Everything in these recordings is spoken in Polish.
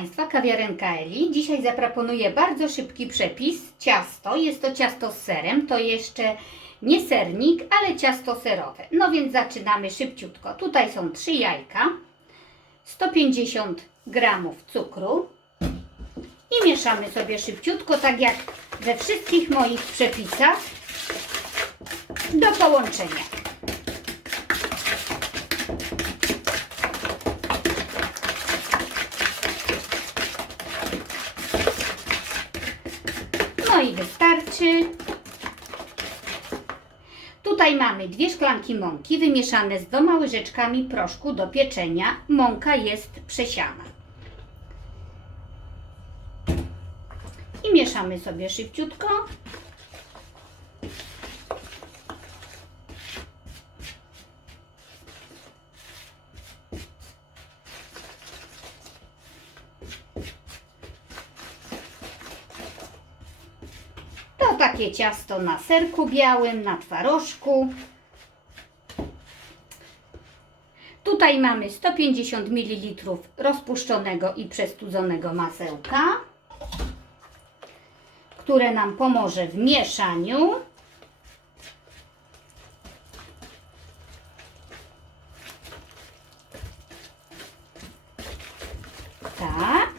Państwa, kawiarenka Eli. Dzisiaj zaproponuję bardzo szybki przepis. Ciasto, jest to ciasto z serem, to jeszcze nie sernik, ale ciasto serowe. No więc zaczynamy szybciutko. Tutaj są trzy jajka, 150 gramów cukru i mieszamy sobie szybciutko, tak jak we wszystkich moich przepisach, do połączenia. I wystarczy. Tutaj mamy dwie szklanki mąki wymieszane z dwoma łyżeczkami proszku do pieczenia. Mąka jest przesiana. I mieszamy sobie szybciutko. Takie ciasto na serku białym, na twarożku. Tutaj mamy 150 ml rozpuszczonego i przestudzonego masełka, które nam pomoże w mieszaniu. Tak.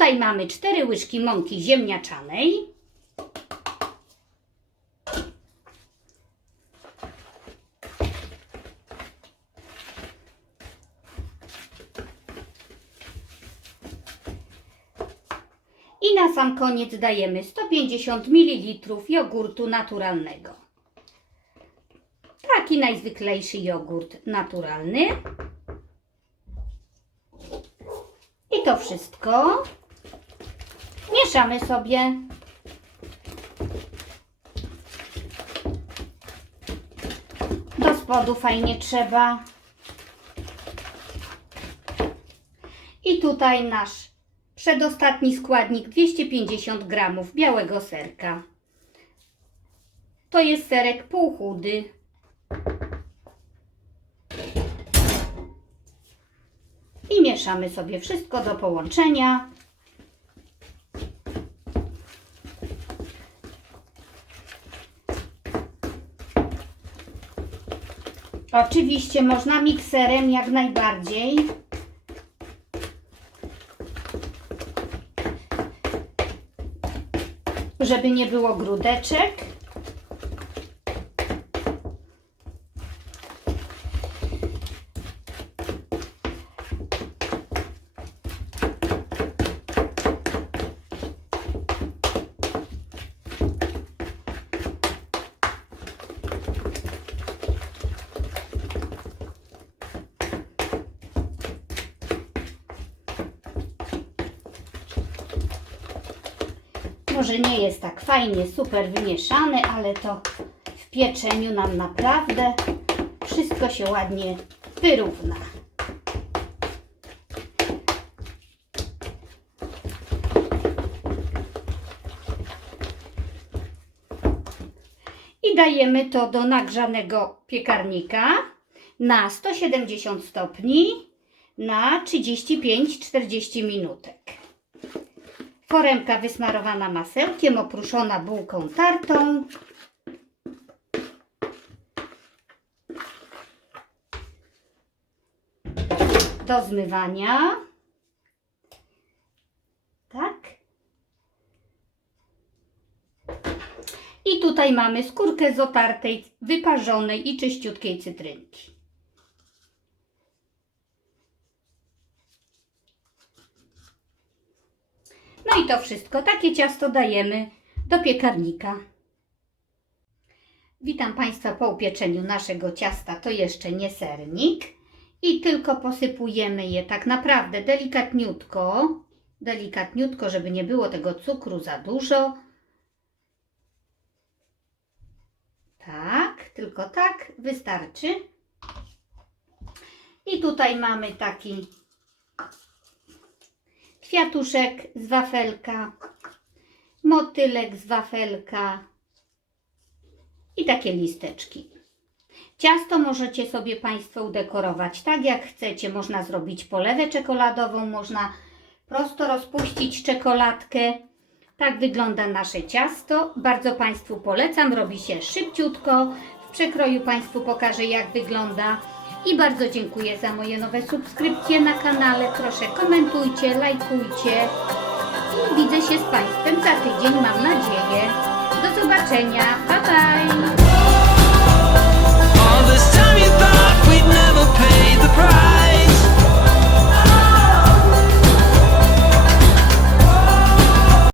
Tutaj mamy 4 łyżki mąki ziemniaczanej. I na sam koniec dajemy 150 ml jogurtu naturalnego. Taki najzwyklejszy jogurt naturalny. I to wszystko mieszamy sobie. Do spodu fajnie trzeba. I tutaj nasz przedostatni składnik 250 gramów białego serka. To jest serek półchudy. I mieszamy sobie wszystko do połączenia. Oczywiście można mikserem jak najbardziej. Żeby nie było grudeczek. Może nie jest tak fajnie, super wymieszany, ale to w pieczeniu nam naprawdę wszystko się ładnie wyrówna. I dajemy to do nagrzanego piekarnika na 170 stopni na 35-40 minutek. Foremka wysmarowana masełkiem, oprószona bułką tartą. Do zmywania. Tak. I tutaj mamy skórkę z otartej, wyparzonej i czyściutkiej cytrynki. No i to wszystko. Takie ciasto dajemy do piekarnika. Witam Państwa po upieczeniu naszego ciasta. To jeszcze nie sernik. I tylko posypujemy je tak naprawdę delikatniutko. Delikatniutko, żeby nie było tego cukru za dużo. Tak, tylko tak wystarczy. I tutaj mamy taki kwiatuszek z wafelka, motylek z wafelka i takie listeczki. Ciasto możecie sobie Państwo udekorować tak jak chcecie. Można zrobić polewę czekoladową, można prosto rozpuścić czekoladkę. Tak wygląda nasze ciasto. Bardzo Państwu polecam. Robi się szybciutko. W przekroju Państwu pokażę jak wygląda. I bardzo dziękuję za moje nowe subskrypcje na kanale. Proszę komentujcie, lajkujcie. I widzę się z Państwem za tydzień, mam nadzieję. Do zobaczenia. Bye bye.